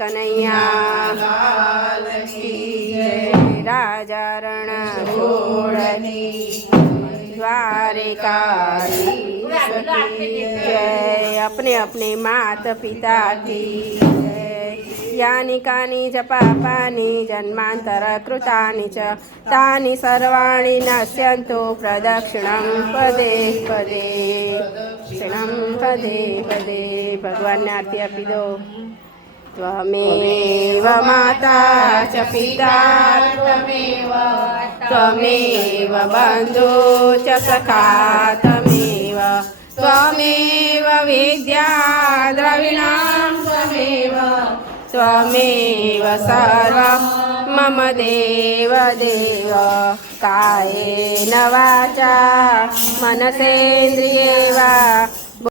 કનૈયા લાલ કી જય। રાજા રણછોડની द्वारिकाधीश की जय। अपने अपने मात पिता की जय। यानि कानि च पापानि जन्मांतर कृतानि च तानि सर्वाणि नश्यन्तु प्रदक्षिणं पदे पदे दक्षिणं पदे पदे। भगवान ने आरती आपी दो। त्वमेव माता च पिता त्वमेव बन्धु च सखा त्वमेव विद्या द्रविणं त्वमेव सर्वं मम देव देव। कायेन वाचा मनसेन्द्रिये वा